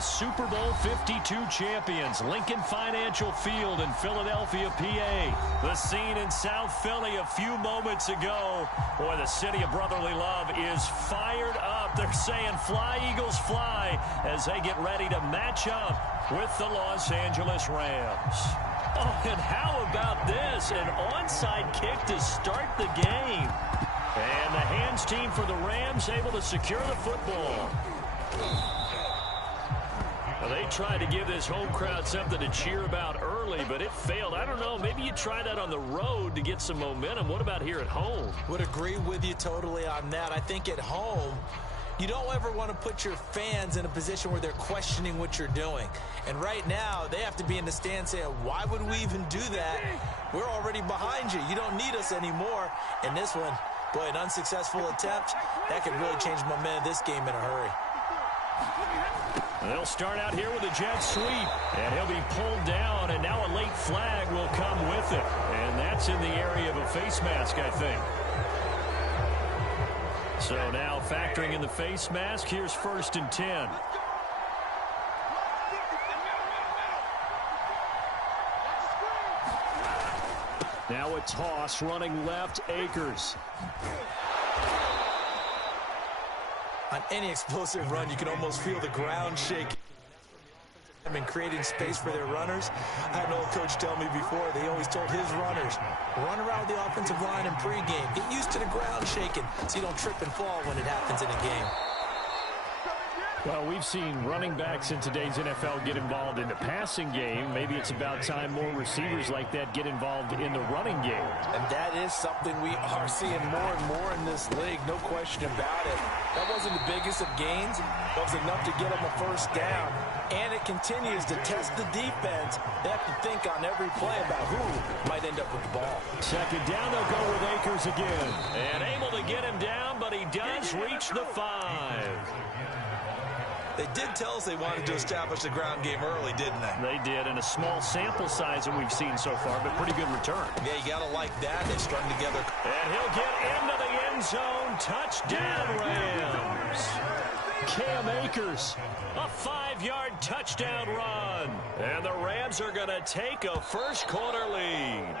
the Super Bowl 52 champions, Lincoln Financial Field in Philadelphia, PA. The scene in South Philly a few moments ago. Boy, the city of brotherly love is fired up. They're saying, "Fly, Eagles, fly," as they get ready to match up with the Los Angeles Rams. Oh, and how about this? An onside kick to start the game. And the hands team for the Rams able to secure the football. Well, they tried to give this home crowd something to cheer about early, but it failed. I don't know. Maybe you try that on the road to get some momentum. What about here at home? Would agree with you totally on that. I think at home, you don't ever want to put your fans in a position where they're questioning what you're doing. And right now, they have to be in the stand saying, why would we even do that? We're already behind you. You don't need us anymore. And this one, boy, an unsuccessful attempt. That could really change momentum of this game in a hurry. They'll start out here with a jet sweep. And he'll be pulled down, and now a late flag will come with it. And that's in the area of a face mask, I think. So now factoring in the face mask, here's 1st and 10. Now a toss running left, Akers. On any explosive run, you can almost feel the ground shake. And creating space for their runners. I had an old coach tell me before, they always told his runners, run around the offensive line in pregame. Get used to the ground shaking so you don't trip and fall when it happens in a game. Well, we've seen running backs in today's NFL get involved in the passing game. Maybe it's about time more receivers like that get involved in the running game. And that is something we are seeing more and more in this league, no question about it. That wasn't the biggest of gains. That was enough to get them a first down. And it continues to test the defense. They have to think on every play about who might end up with the ball. 2nd down, they'll go with Akers again. And able to get him down, but he does reach the 5. They did tell us they wanted to establish the ground game early, didn't they? They did, and a small sample size that we've seen so far, but pretty good return. Yeah, you got to like that. They strung together. And he'll get into the end zone. Touchdown, Rams. Cam Akers, a 5-yard touchdown run. And the Rams are going to take a first-quarter lead.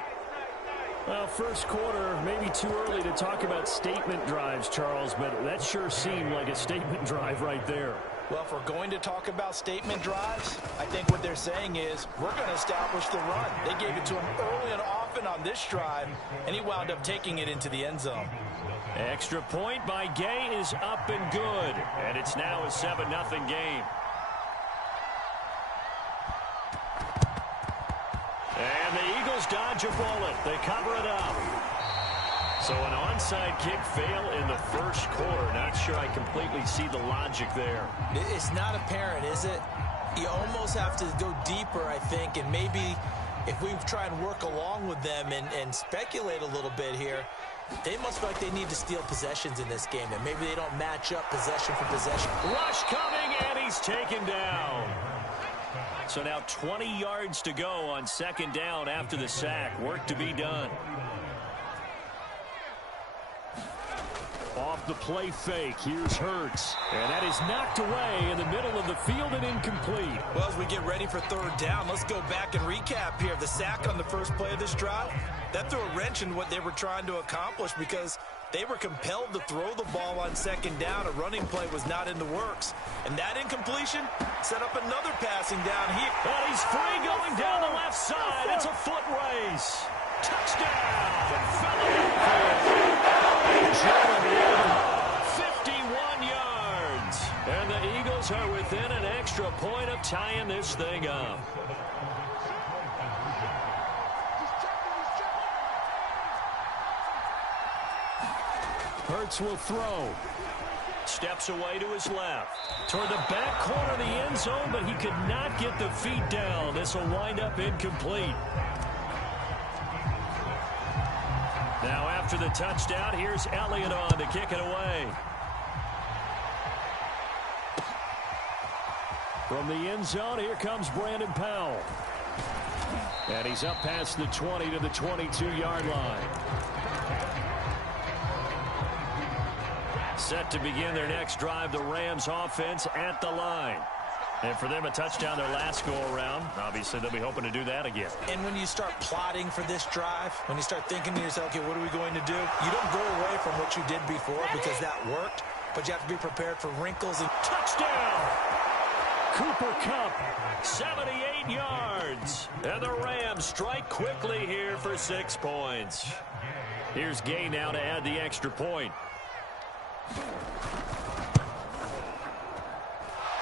Well, first quarter, maybe too early to talk about statement drives, Charles, but that sure seemed like a statement drive right there. Well, if we're going to talk about statement drives, I think what they're saying is we're going to establish the run. They gave it to him early and often on this drive, and he wound up taking it into the end zone. Extra point by Gay is up and good, and it's now a 7-0 game. And the Eagles dodge a bullet. They cover it up. So an onside kick fail in the first quarter. Not sure I completely see the logic there. It's not apparent, is it? You almost have to go deeper, I think, and maybe if we try and work along with them and speculate a little bit here, they must feel like they need to steal possessions in this game, and maybe they don't match up possession for possession. Rush coming, and he's taken down. So now 20 yards to go on 2nd down after the sack. Work to be done. Off the play fake, here's Hurts. And that is knocked away in the middle of the field and incomplete. Well, as we get ready for 3rd down, let's go back and recap here. The sack on the first play of this drive, that threw a wrench in what they were trying to accomplish because they were compelled to throw the ball on 2nd down. A running play was not in the works. And that incompletion set up another passing down here. And he's free going down the left side. It's a foot race. Touchdown, Philadelphia. 51 yards. And the Eagles are within an extra point of tying this thing up. Hurts will throw. Steps away to his left. Toward the back corner of the end zone, but he could not get the feet down. This will wind up incomplete. Now after the touchdown, here's Elliott on to kick it away. From the end zone, here comes Brandon Powell. And he's up past the 20 to the 22-yard line. Set to begin their next drive, the Rams offense at the line. And for them, a touchdown their last go-around. Obviously, they'll be hoping to do that again. And when you start plotting for this drive, when you start thinking to yourself, okay, what are we going to do? You don't go away from what you did before because that worked, but you have to be prepared for wrinkles. And touchdown! Cooper Kupp, 78 yards. And the Rams strike quickly here for 6 points. Here's Gay now to add the extra point.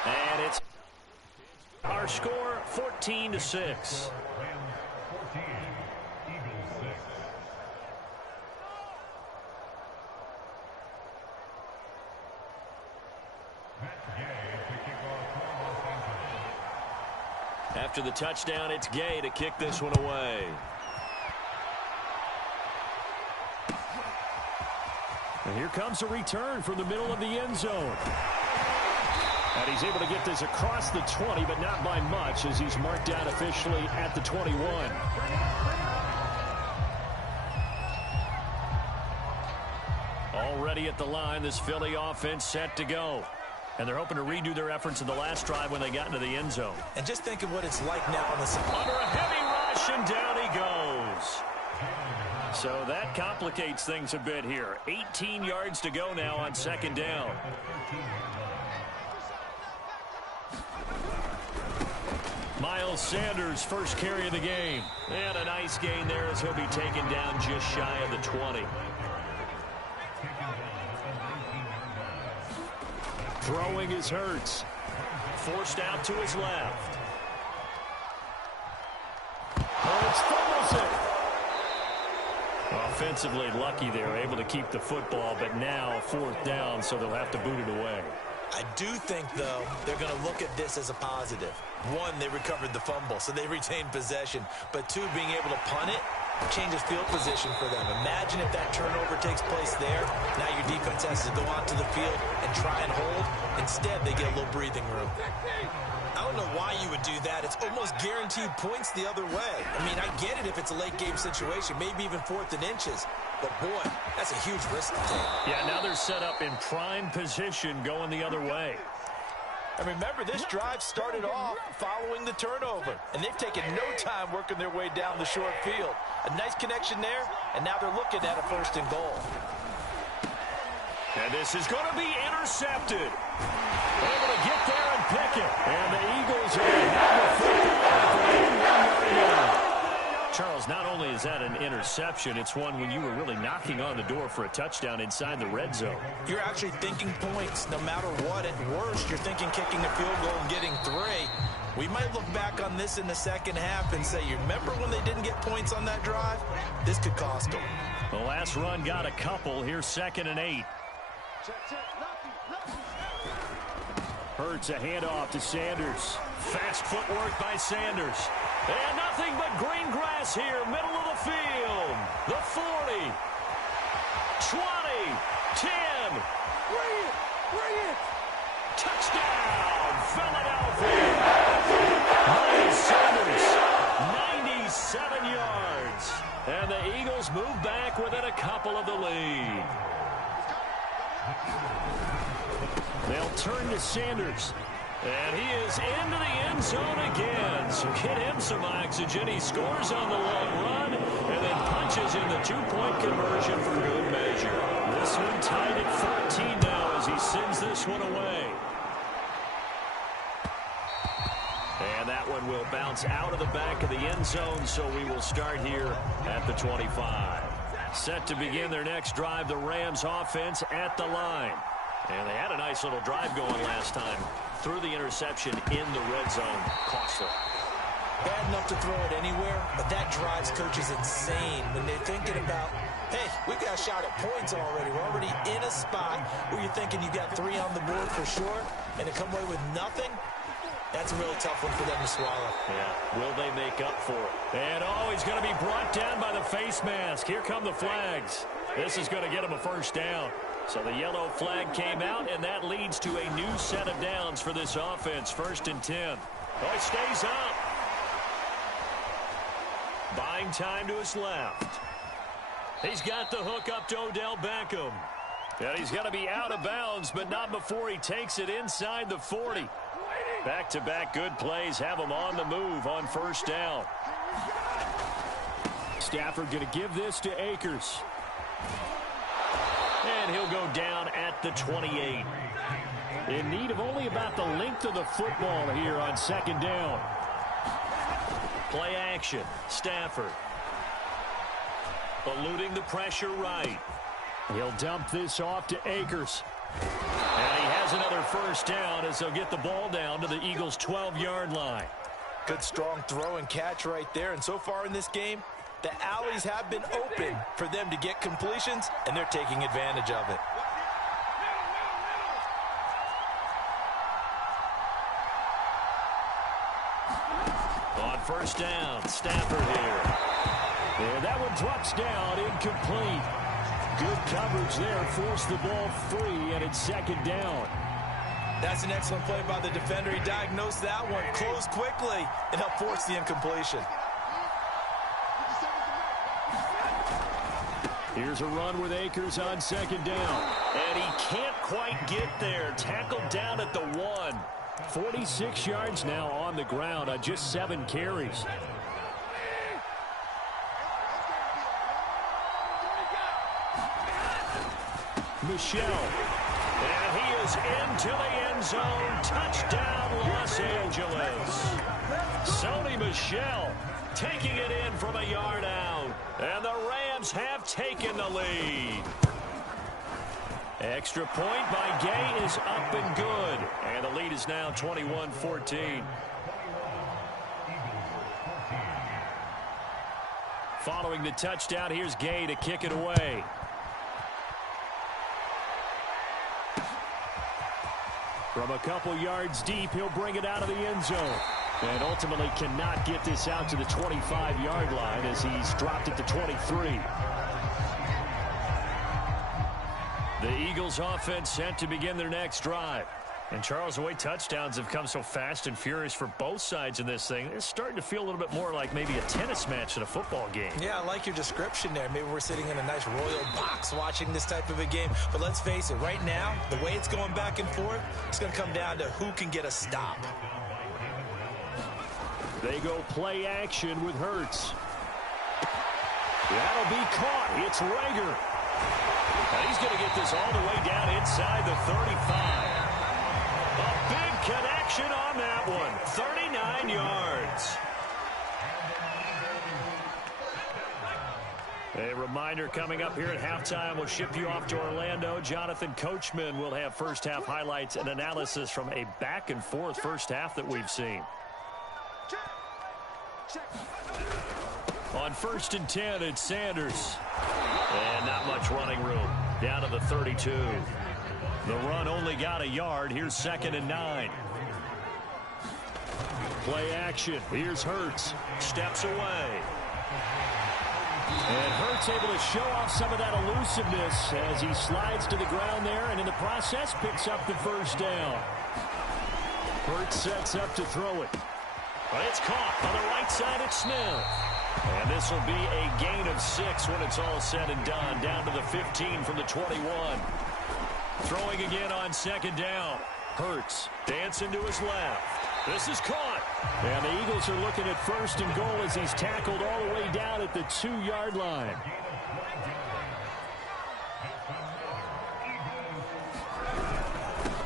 And it's our score 14-6. After the touchdown, it's Gay to kick this one away. And here comes a return from the middle of the end zone. And he's able to get this across the 20, but not by much, as he's marked down officially at the 21. Already at the line, this Philly offense set to go. And they're hoping to redo their efforts in the last drive when they got into the end zone. And just think of what it's like now on the under a heavy rush, and down he goes. So that complicates things a bit here. 18 yards to go now on second down. Miles Sanders, first carry of the game. And a nice gain there as he'll be taken down just shy of the 20. Throwing is Hurts. Forced out to his left. Hurts fumbles it. Offensively lucky they were able to keep the football, but now 4th down, so they'll have to boot it away. I do think, though, they're going to look at this as a positive. One, they recovered the fumble, so they retained possession. But two, being able to punt it changes field position for them. Imagine if that turnover takes place there. Now your defense has to go onto the field and try and hold. Instead, they get a little breathing room. I don't know why you would do that. It's almost guaranteed points the other way. I mean, I get it if it's a late game situation, maybe even 4th and inches. But, boy, that's a huge risk to take. Yeah, now they're set up in prime position going the other way. And remember, this drive started off following the turnover. And they've taken no time working their way down the short field. A nice connection there, and now they're looking at a 1st and goal. And this is going to be intercepted. Able to get there and pick it. And the Eagles are going to have the football at the 81-yard line. Charles, not only is that an interception, it's one when you were really knocking on the door for a touchdown inside the red zone. You're actually thinking points no matter what. At worst, you're thinking kicking a field goal and getting 3. We might look back on this in the second half and say, you remember when they didn't get points on that drive? This could cost them. The last run got a couple. Here's 2nd and 8. Hurts a handoff to Sanders. Fast footwork by Sanders. And nothing but green grass here, middle of the field. The 40, 20, 10. Bring it. Touchdown, Philadelphia. Miles Sanders, 97 yards. And the Eagles move back within a couple of the lead. They'll turn to Sanders. And he is into the end zone again. So get him some oxygen. He scores on the long run and then punches in the 2-point conversion for good measure. This one tied at 14 now as he sends this one away. And that one will bounce out of the back of the end zone, so we will start here at the 25. Set to begin their next drive, the Rams offense at the line. And they had a nice little drive going last time. Threw the interception in the red zone. Costly. Bad enough to throw it anywhere, but that drives coaches insane when they're thinking about, hey, we've got a shot at points already. We're already in a spot where you're thinking you got 3 on the board for sure, and to come away with nothing, that's a really tough one for them to swallow. Yeah, will they make up for it? And he's going to be brought down by the face mask. Here come the flags. This is going to get him a 1st down. So the yellow flag came out, and that leads to a new set of downs for this offense. 1st and 10. Oh, he stays up. Buying time to his left. He's got the hook up to Odell Beckham. And he's going to be out of bounds, but not before he takes it inside the 40. Back-to-back good plays have them on the move on first down. Stafford going to give this to Akers. And he'll go down at the 28. In need of only about the length of the football here on second down. Play action. Stafford. Eluding the pressure right. He'll dump this off to Akers. And he has another first down as they'll get the ball down to the Eagles' 12-yard line. Good strong throw and catch right there. And so far in this game, the alleys have been open for them to get completions, and they're taking advantage of it. On first down, Stafford here. And that one drops down, incomplete. Good coverage there, forced the ball free, and it's second down. That's an excellent play by the defender. He diagnosed that one, closed quickly, and helped force the incompletion. Here's a run with Akers on second down. And he can't quite get there. Tackled down at the 1. 46 yards now on the ground on just 7 carries. Michel. And he is into the end zone. Touchdown, Los Angeles. Sony Michel taking it in from a yard out. And the Rams have taken the lead. Extra point by Gay is up and good. And the lead is now 21-14. Following the touchdown, here's Gay to kick it away. From a couple yards deep, he'll bring it out of the end zone. And ultimately cannot get this out to the 25-yard line as he's dropped it to 23. The Eagles offense set to begin their next drive. And Charles, the way touchdowns have come so fast and furious for both sides in this thing, it's starting to feel a little bit more like maybe a tennis match than a football game. Yeah, I like your description there. Maybe we're sitting in a nice royal box watching this type of a game. But let's face it, right now, the way it's going back and forth, it's going to come down to who can get a stop. They go play action with Hurts. That'll be caught. It's Rager. And he's going to get this all the way down inside the 35. A big connection on that one. 39 yards. A reminder coming up here at halftime. We'll ship you off to Orlando. Jonathan Coachman will have first half highlights and analysis from a back and forth first half that we've seen. On 1st and 10, it's Sanders. And not much running room. Down to the 32. The run only got a yard. Here's 2nd and 9. Play action. Here's Hurts. Steps away. And Hurts able to show off some of that elusiveness as he slides to the ground there, and in the process picks up the first down. Hurts sets up to throw it. But it's caught on the right side at Smith. And this will be a gain of 6 when it's all said and done. Down to the 15 from the 21. Throwing again on 2nd down. Hurts dancing to his left. This is caught. And the Eagles are looking at 1st and goal as he's tackled all the way down at the 2-yard line.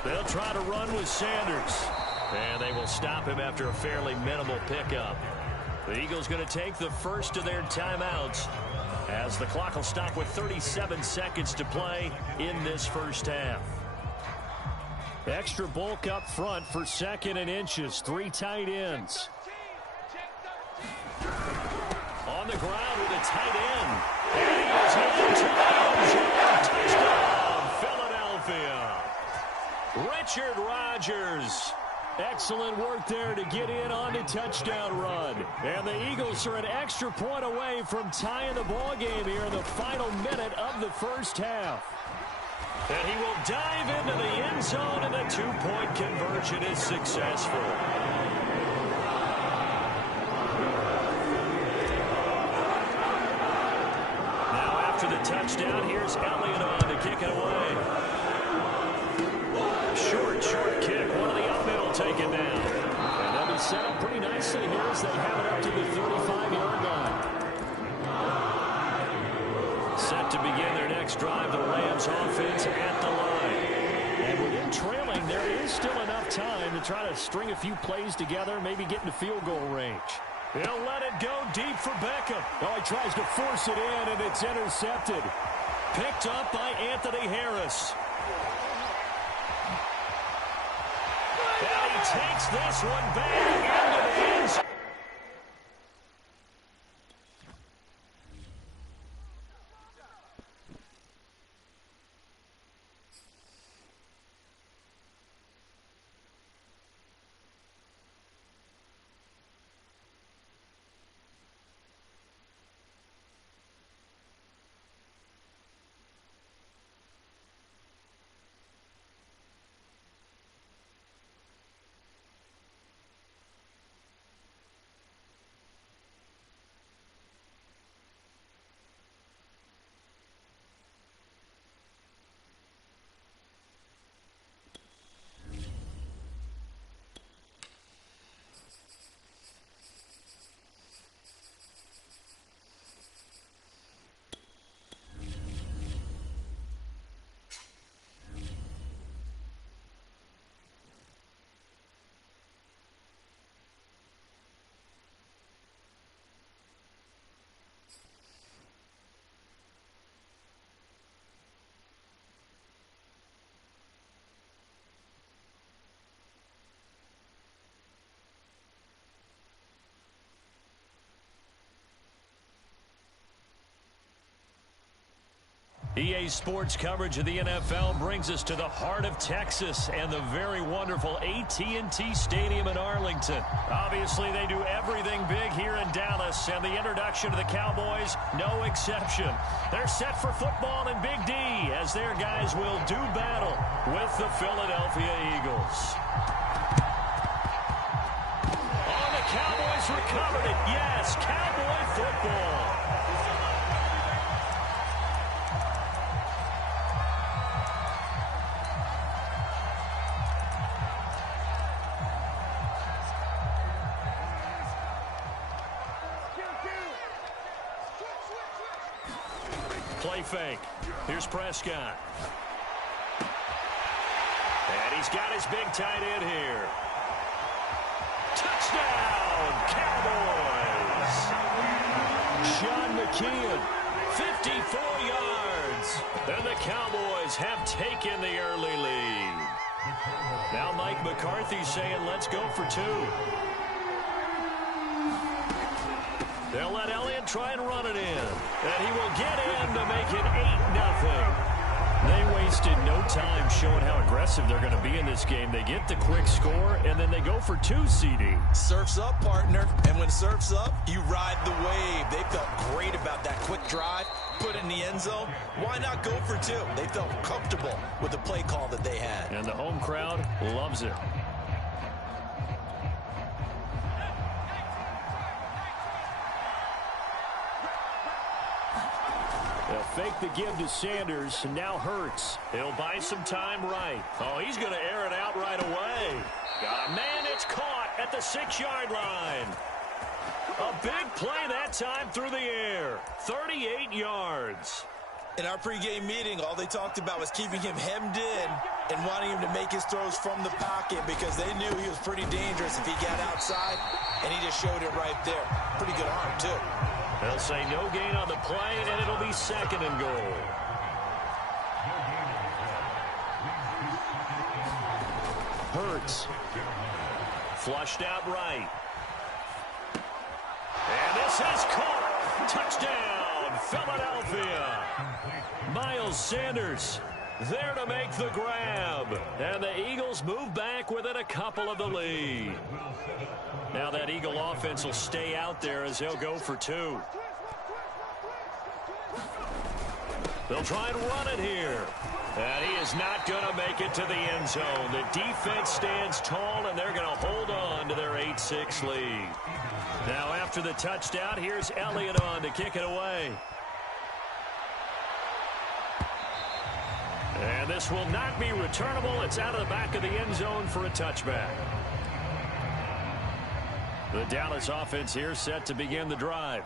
They'll try to run with Sanders. And they will stop him after a fairly minimal pickup. The Eagles going to take the first of their timeouts as the clock will stop with 37 seconds to play in this first half. Extra bulk up front for 2nd and inches. 3 tight ends. On the ground with a tight end. And he goes into the end zone. Touchdown, Philadelphia. Richard Rodgers. Excellent work there to get in on the touchdown run. And the Eagles are an extra point away from tying the ball game here in the final minute of the first half. And he will dive into the end zone, and the 2-point conversion is successful. Now after the touchdown, here's Elliott on to kick it away. Short kick. One of the up middle taken down. set up pretty nicely here as they have it up to the 35-yard line. Set to begin their next drive, the Rams offense at the line. And within trailing, there is still enough time to try to string a few plays together, maybe get into field goal range. He'll let it go deep for Beckham. Oh, he tries to force it in, and it's intercepted. Picked up by Anthony Harris. And he takes this one back into the end zone. EA Sports coverage of the NFL brings us to the heart of Texas and the very wonderful AT&T Stadium in Arlington. Obviously, they do everything big here in Dallas, and the introduction to the Cowboys, no exception. They're set for football in Big D as their guys will do battle with the Philadelphia Eagles. Oh, the Cowboys recovered it. Yes, Cowboy football. Play fake. Here's Prescott. And he's got his big tight end here. Touchdown, Cowboys! Sean McKeon, 54 yards. And the Cowboys have taken the early lead. Now Mike McCarthy saying, let's go for two. They'll let Elliott try and run it in. And he will get in to make it 8-0. They wasted no time showing how aggressive they're going to be in this game. They get the quick score, and then they go for two, CD. Surf's up, partner. And when surf's up, you ride the wave. They felt great about that quick drive, put it in the end zone. Why not go for two? They felt comfortable with the play call that they had. And the home crowd loves it. They'll fake the give to Sanders, and now Hurts. He'll buy some time right. Oh, he's going to air it out right away. Got a man, it's caught at the 6-yard line. A big play that time through the air. 38 yards. In our pregame meeting, all they talked about was keeping him hemmed in and wanting him to make his throws from the pocket because they knew he was pretty dangerous if he got outside, and he just showed it right there. Pretty good arm, too. They'll say no gain on the play, and it'll be 2nd and goal. Hurts. Flushed out right. And this is caught. Touchdown, Philadelphia. Miles Sanders there to make the grab. And the Eagles move back within a couple of the lead. Now that Eagle offense will stay out there as they'll go for two. They'll try and run it here. And he is not going to make it to the end zone. The defense stands tall, and they're going to hold on to their 8-6 lead. Now after the touchdown, here's Elliott on to kick it away. And this will not be returnable. It's out of the back of the end zone for a touchback. The Dallas offense here set to begin the drive.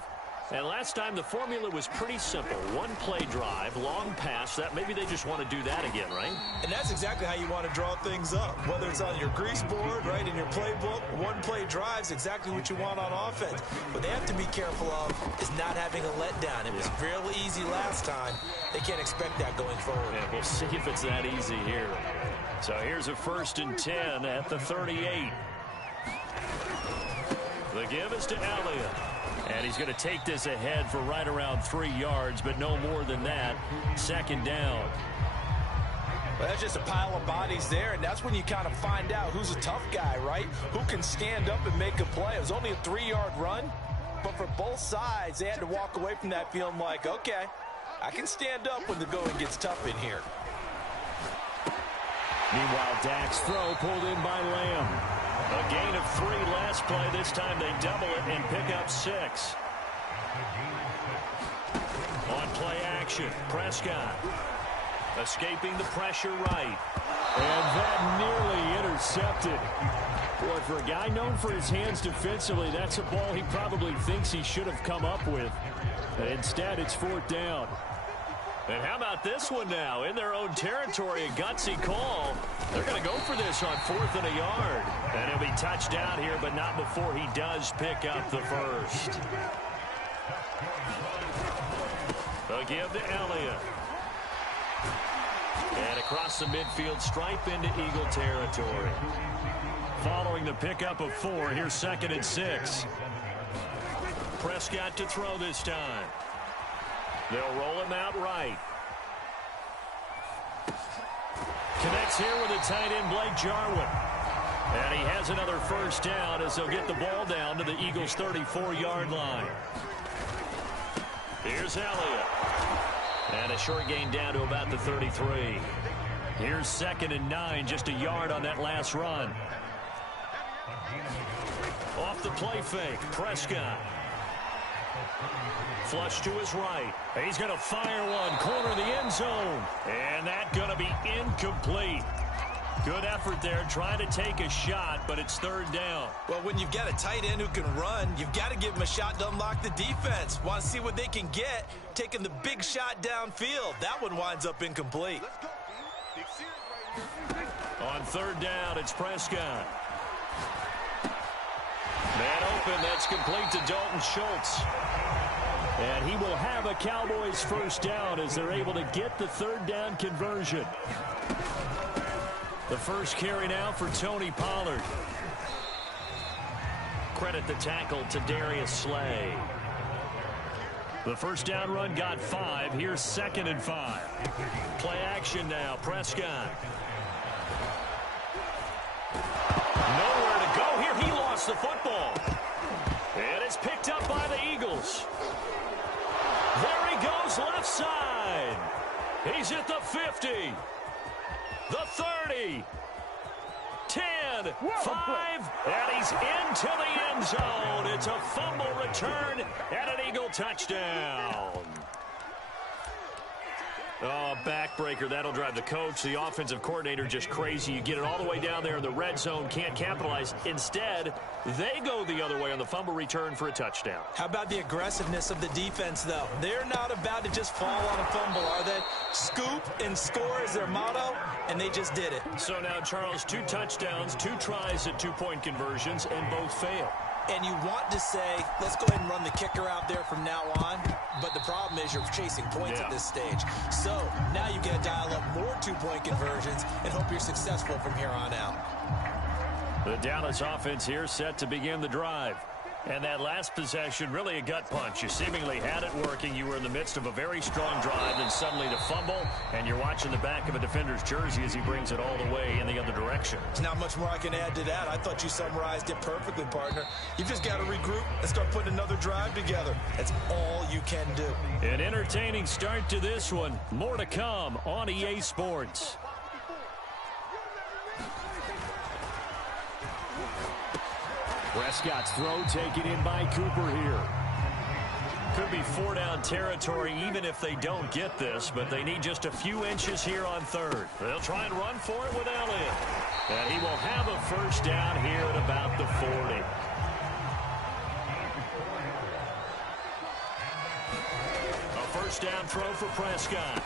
And last time the formula was pretty simple. One play drive, long pass. That maybe they just want to do that again, right? And that's exactly how you want to draw things up. Whether it's on your grease board, right, in your playbook, one play drive is exactly what you want on offense. What they have to be careful of is not having a letdown. It was fairly easy last time. They can't expect that going forward. And we'll see if it's that easy here. So here's a 1st and 10 at the 38. The give is to Elliott. And he's going to take this ahead for right around 3 yards, but no more than that. 2nd down. Well, that's just a pile of bodies there, and that's when you kind of find out who's a tough guy, right? Who can stand up and make a play. It was only a 3-yard run, but for both sides, they had to walk away from that feeling like, okay, I can stand up when the going gets tough in here. Meanwhile, Dak's throw pulled in by Lamb. A gain of 3 last play. This time they double it and pick up 6. On play action, Prescott escaping the pressure right. And that nearly intercepted. Boy, for a guy known for his hands defensively, that's a ball he probably thinks he should have come up with. But instead, it's 4th down. And how about this one now? In their own territory, a gutsy call. They're going to go for this on 4th and a yard. And he'll be touched down here, but not before he does pick up the first. A give to Elliott. And across the midfield stripe into Eagle territory. Following the pickup of 4, here's 2nd and 6. Prescott to throw this time. They'll roll him out right. Connects here with a tight end, Blake Jarwin. And he has another 1st down as they'll get the ball down to the Eagles' 34-yard line. Here's Elliott. And a short gain down to about the 33. Here's 2nd and 9, just a yard on that last run. Off the play fake, Prescott. Flush to his right. He's going to fire one, corner of the end zone. And that's going to be incomplete. Good effort there, trying to take a shot, but it's 3rd down. Well, when you've got a tight end who can run, you've got to give him a shot to unlock the defense. Want to see what they can get, taking the big shot downfield. That one winds up incomplete. On 3rd down, it's Prescott. Man open, that's complete to Dalton Schultz. And he will have a Cowboys 1st down as they're able to get the 3rd down conversion. The first carry now for Tony Pollard. Credit the tackle to Darius Slay. The 1st down run got 5. Here's 2nd and 5. Play action now, Prescott. Nowhere to go here. He lost the football. And it's picked up by the Eagles. There he goes, left side. He's at the 50. The 30. 10. 5. And he's into the end zone. It's a fumble return and an Eagle touchdown. Oh, backbreaker. That'll drive the coach, the offensive coordinator, just crazy. You get it all the way down there in the red zone, can't capitalize. Instead, they go the other way on the fumble return for a touchdown. How about the aggressiveness of the defense, though? They're not about to just fall on a fumble, are they? Scoop and score is their motto, and they just did it. So now, Charles, 2 touchdowns, 2 tries at 2-point conversions, and both fail. And you want to say, let's go ahead and run the kicker out there from now on. But the problem is you're chasing points at this stage. So now you got to dial up more 2-point conversions and hope you're successful from here on out. The Dallas offense here set to begin the drive. And that last possession, really a gut punch. You seemingly had it working. You were in the midst of a very strong drive, then suddenly to fumble, and you're watching the back of a defender's jersey as he brings it all the way in the other direction. There's not much more I can add to that. I thought you summarized it perfectly, partner. You've just got to regroup and start putting another drive together. That's all you can do. An entertaining start to this one. More to come on EA Sports. Prescott's throw taken in by Cooper here. Could be 4-down territory even if they don't get this, but they need just a few inches here on 3rd. They'll try and run for it with Elliott. And he will have a 1st down here at about the 40. first down throw for Prescott.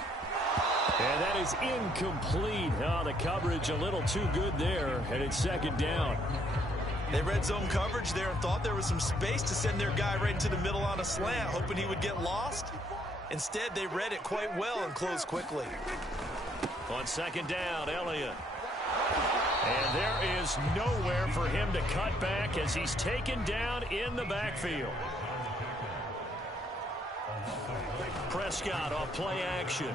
And that is incomplete. Oh, the coverage a little too good there, and it's second down. They read zone coverage there and thought there was some space to send their guy right into the middle on a slant, hoping he would get lost. Instead, they read it quite well and closed quickly. On second down, Elliott. And there is nowhere for him to cut back as he's taken down in the backfield. Prescott on play action.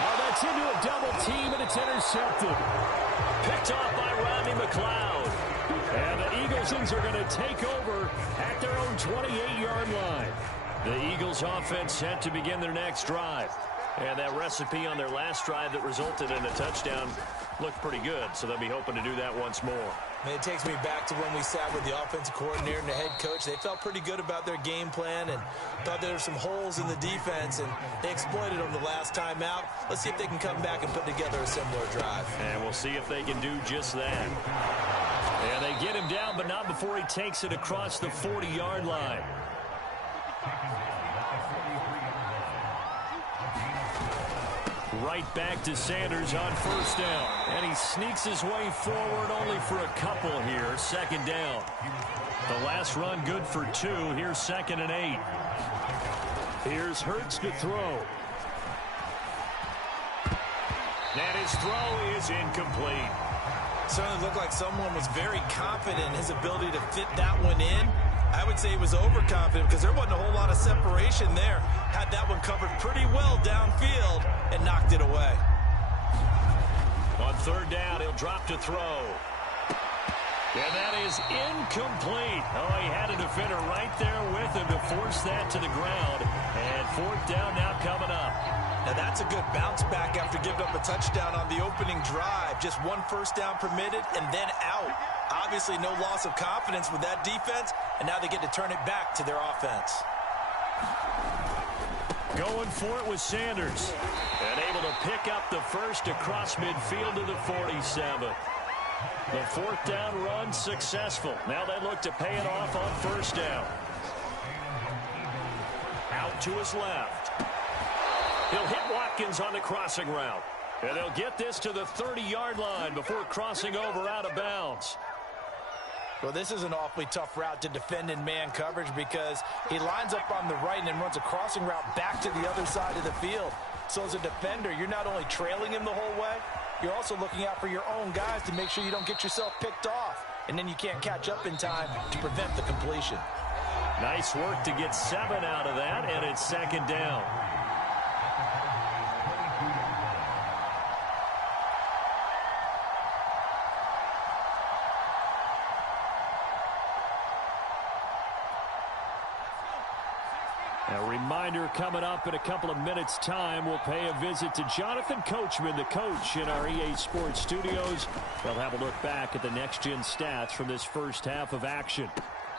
Oh, that's into a double team, and it's intercepted. Picked off by Rodney McLeod. And the Eagles are going to take over at their own 28-yard line. The Eagles offense set to begin their next drive. And that recipe on their last drive that resulted in a touchdown looked pretty good, so they'll be hoping to do that once more. And it takes me back to when we sat with the offensive coordinator and the head coach. They felt pretty good about their game plan and thought there were some holes in the defense, and they exploited them the last time out. Let's see if they can come back and put together a similar drive. And we'll see if they can do just that. And they get him down, but not before he takes it across the 40-yard line. Right back to Sanders on first down. And he sneaks his way forward only for a couple here. Second down. The last run good for 2. Here's 2nd and 8. Here's Hurts to throw. And his throw is incomplete. Certainly looked like someone was very confident in his ability to fit that one in. I would say he was overconfident because there wasn't a whole lot of separation there. Had that one covered pretty well downfield and knocked it away. On third down, he'll drop to throw. And that is incomplete. Oh, he had a defender right there with him to force that to the ground. And fourth down now coming up. Now that's a good bounce back after giving up a touchdown on the opening drive. Just one first down permitted and then out. Obviously no loss of confidence with that defense, and now they get to turn it back to their offense. Going for it with Sanders. And able to pick up the first across midfield to the 47. The fourth down run successful. Now they look to pay it off on first down. Out to his left. He'll hit Watkins on the crossing route. And they'll get this to the 30-yard line before crossing over out of bounds. Well, this is an awfully tough route to defend in man coverage because he lines up on the right and then runs a crossing route back to the other side of the field. So as a defender, you're not only trailing him the whole way, you're also looking out for your own guys to make sure you don't get yourself picked off. And then you can't catch up in time to prevent the completion. Nice work to get 7 out of that, and it's second down. A reminder coming up in a couple of minutes' time. We'll pay a visit to Jonathan Coachman, the coach in our EA Sports studios. They'll have a look back at the next-gen stats from this first half of action.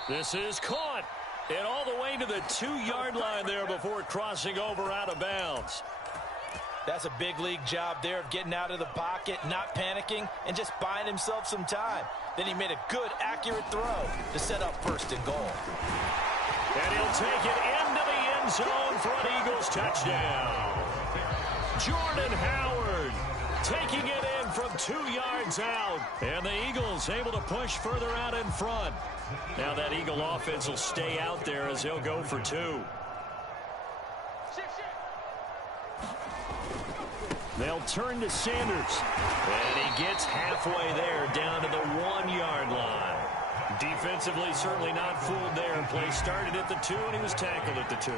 This is caught. And all the way to the 2-yard line there before crossing over out of bounds. That's a big league job there of getting out of the pocket, not panicking, and just buying himself some time. Then he made a good, accurate throw to set up first and goal. And he'll take it into the end zone for an Eagles touchdown. Jordan Howard taking it in from 2 yards out. And the Eagles able to push further out in front. Now that Eagle offense will stay out there as they'll go for 2. They'll turn to Sanders. And he gets halfway there down to the 1-yard line. Defensively, certainly not fooled there. Play started at the 2, and he was tackled at the 2.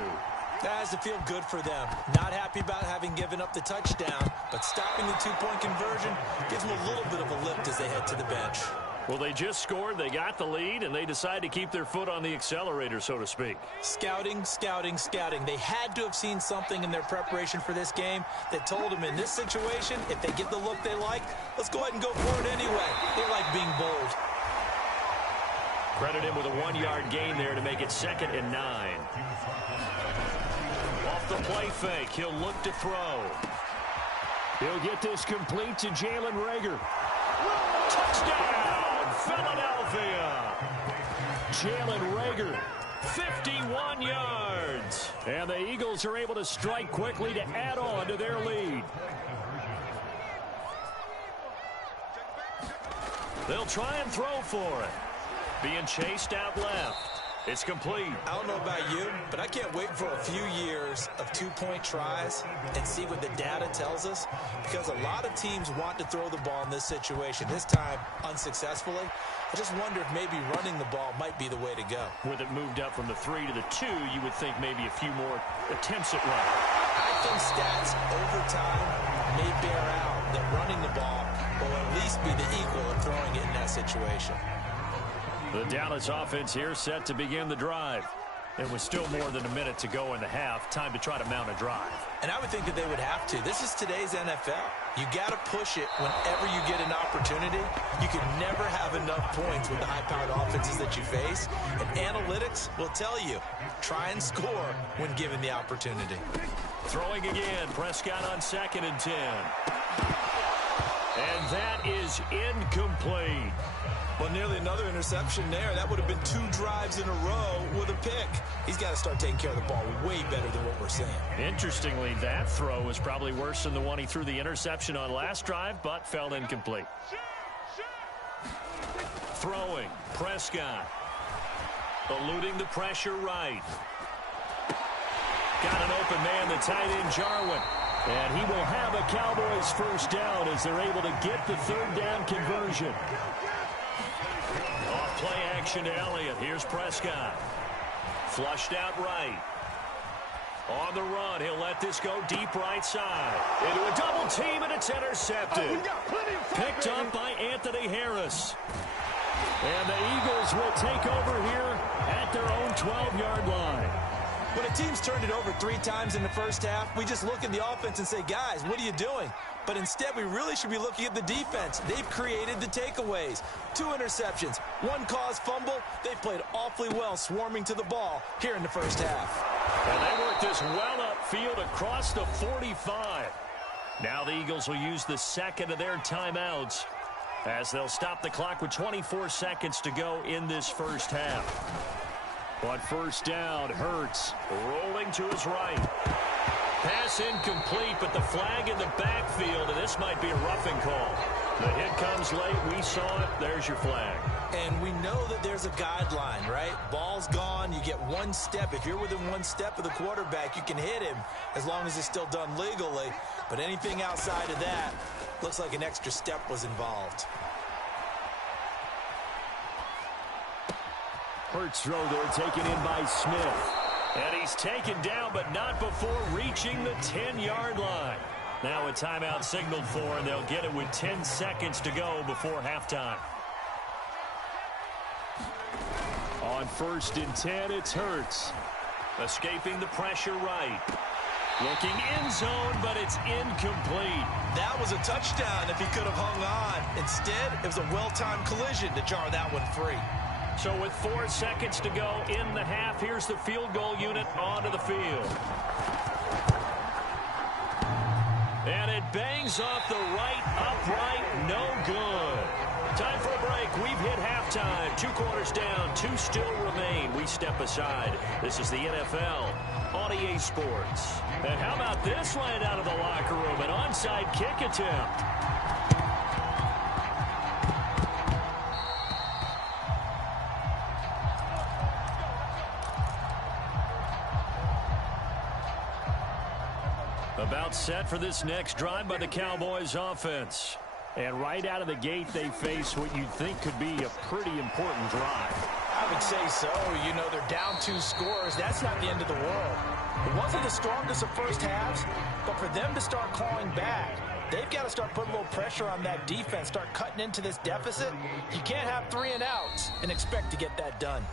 That has to feel good for them. Not happy about having given up the touchdown, but stopping the 2-point conversion gives them a little bit of a lift as they head to the bench. Well, they just scored, they got the lead, and they decide to keep their foot on the accelerator, so to speak. Scouting, scouting, scouting. They had to have seen something in their preparation for this game that told them in this situation, if they get the look they like, let's go ahead and go for it anyway. They like being bold. Credit him with a 1-yard gain there to make it 2nd and 9. Off the play fake, he'll look to throw. He'll get this complete to Jalen Reagor. Touchdown, Philadelphia! Jalen Reagor 51 yards. And the Eagles are able to strike quickly to add on to their lead. They'll try and throw for it. Being chased out left. It's complete. I don't know about you, but I can't wait for a few years of two-point tries and see what the data tells us, because a lot of teams want to throw the ball in this situation, this time unsuccessfully. I just wonder if maybe running the ball might be the way to go. With it moved up from the 3 to the 2, you would think maybe a few more attempts at running. I think stats over time may bear out that running the ball will at least be the equal of throwing it in that situation. The Dallas offense here set to begin the drive. And with still more than a minute to go in the half, time to try to mount a drive. And I would think that they would have to. This is today's NFL. You got to push it whenever you get an opportunity. You can never have enough points with the high-powered offenses that you face. And analytics will tell you, try and score when given the opportunity. Throwing again, Prescott on 2nd and 10. And that is incomplete. Well, nearly another interception there. That would have been 2 drives in a row with a pick. He's got to start taking care of the ball way better than what we're seeing. Interestingly, that throw was probably worse than the one he threw the interception on last drive, but fell incomplete. Throwing, Prescott. Eluding the pressure right. Got an open man, the tight end, Jarwin. And he will have a Cowboys first down as they're able to get the 3rd down conversion. Off play action to Elliott. Here's Prescott. Flushed out right. On the run, he'll let this go deep right side. Into a double team, and it's intercepted. Picked up by Anthony Harris. And the Eagles will take over here at their own 12-yard line. When a team's turned it over 3 times in the first half, we just look at the offense and say, guys, what are you doing? But instead, we really should be looking at the defense. They've created the takeaways. 2 interceptions, 1 caused fumble. They've played awfully well swarming to the ball here in the first half. And they work this well upfield across the 45. Now the Eagles will use the 2nd of their timeouts as they'll stop the clock with 24 seconds to go in this first half. But first down, Hurts rolling to his right. Pass incomplete, but the flag in the backfield, and this might be a roughing call. The hit comes late. We saw it. There's your flag. And we know that there's a guideline, right? Ball's gone. You get 1 step. If you're within 1 step of the quarterback, you can hit him as long as it's still done legally. But anything outside of that looks like an extra step was involved. Hurts throw there taken in by Smith. And he's taken down, but not before reaching the 10-yard line. Now a timeout signaled for, and they'll get it with 10 seconds to go before halftime. On 1st and 10, it's Hurts. Escaping the pressure right. Looking end zone, but it's incomplete. That was a touchdown if he could have hung on. Instead, it was a well-timed collision to jar that one free. So with 4 seconds to go in the half, here's the field goal unit onto the field. And it bangs off the right upright, no good. Time for a break. We've hit halftime. 2 quarters down, 2 still remain. We step aside. This is the NFL on EA Sports. And how about this right out of the locker room? An onside kick attempt. About set for this next drive by the Cowboys offense. And right out of the gate, they face what you'd think could be a pretty important drive. I would say so. You know, they're down 2 scores. That's not the end of the world. It wasn't the strongest of first halves, but for them to start clawing back, they've got to start putting a little pressure on that defense, start cutting into this deficit. You can't have 3 and outs and expect to get that done.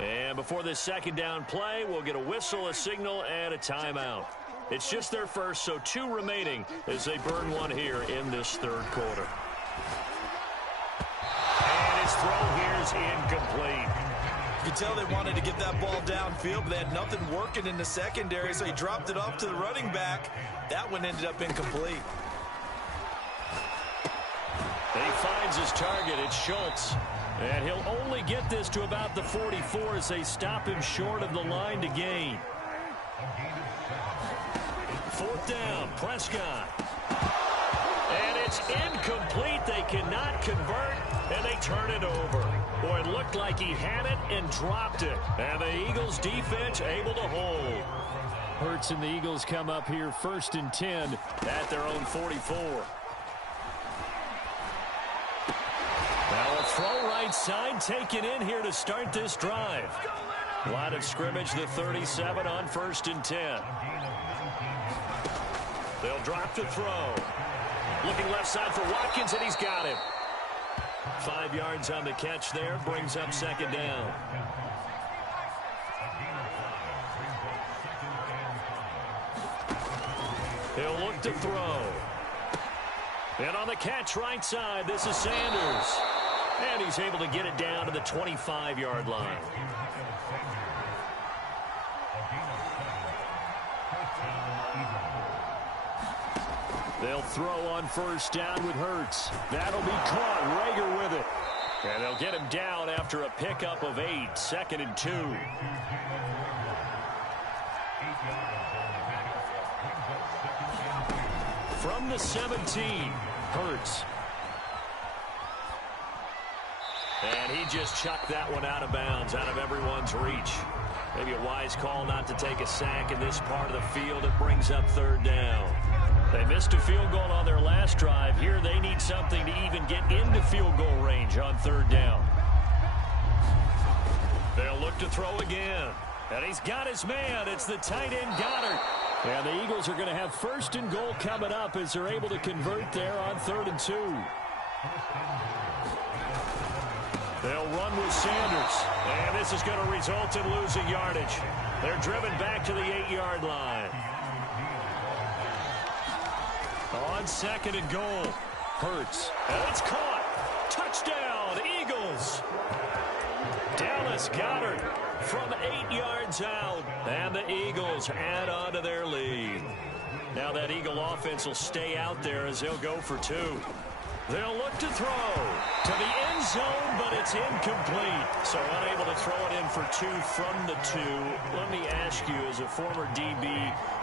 And before this 2nd down play, we'll get a whistle, a signal, and a timeout. It's just their first, so 2 remaining as they burn 1 here in this 3rd quarter. And his throw here is incomplete. You can tell they wanted to get that ball downfield, but they had nothing working in the secondary, so he dropped it off to the running back. That one ended up incomplete. And he finds his target. It's Schultz. And he'll only get this to about the 44 as they stop him short of the line to gain. 4th down, Prescott. And it's incomplete. They cannot convert, and they turn it over. Boy, it looked like he had it and dropped it. And the Eagles defense able to hold. Hurts and the Eagles come up here 1st and 10 at their own 44. Now a throw right side taken in here to start this drive. Line of scrimmage, the 37 on 1st and 10. They'll drop to throw. Looking left side for Watkins, and he's got him. 5 yards on the catch there, brings up 2nd down. He'll look to throw. And on the catch right side, this is Sanders. And he's able to get it down to the 25-yard line. They'll throw on 1st down with Hurts. That'll be caught. Rager with it. And they'll get him down after a pickup of 8. 2nd and 2. From the 17, Hurts. And he just chucked that one out of bounds, out of everyone's reach. Maybe a wise call not to take a sack in this part of the field. It brings up 3rd down. They missed a field goal on their last drive. Here they need something to even get into field goal range on 3rd down. They'll look to throw again. And he's got his man. It's the tight end Goddard. And the Eagles are going to have 1st and goal coming up as they're able to convert there on 3rd and 2. They'll run with Sanders. And this is going to result in losing yardage. They're driven back to the 8-yard line. On 2nd and goal, Hurts. And it's caught. Touchdown, Eagles. Dallas Goedert from 8 yards out. And the Eagles add on to their lead. Now that Eagle offense will stay out there as they'll go for 2. They'll look to throw to the end zone, but it's incomplete. So unable to throw it in for 2 from the 2. Let me ask you, as a former DB,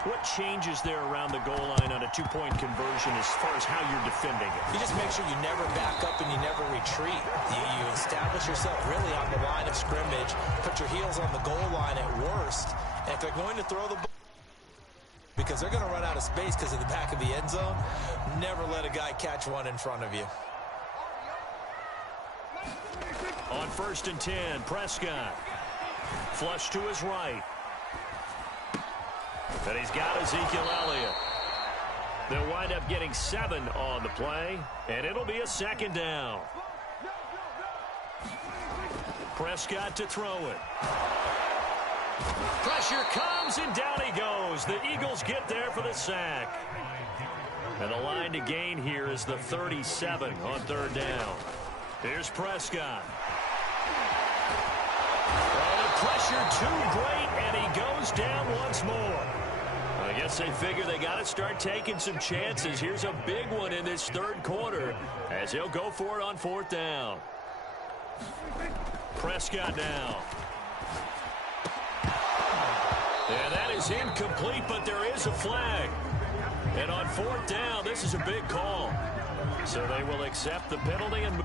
what changes there around the goal line on a 2-point conversion as far as how you're defending it? You just make sure you never back up and you never retreat. You establish yourself really on the line of scrimmage, put your heels on the goal line at worst. And if they're going to throw the ball, because they're going to run out of space because of the back of the end zone, never let a guy catch one in front of you. On 1st and 10, Prescott. Flush to his right. And he's got Ezekiel Elliott. They'll wind up getting 7 on the play, and it'll be a 2nd down. Prescott to throw it. Pressure comes, and down he goes. The Eagles get there for the sack. And the line to gain here is the 37 on 3rd down. Here's Prescott. Oh, the pressure too great, and he goes down once more. I guess they figure they got to start taking some chances. Here's a big one in this 3rd quarter as he'll go for it on 4th down. Prescott now. And that is incomplete, but there is a flag. And on 4th down, this is a big call. So they will accept the penalty and move.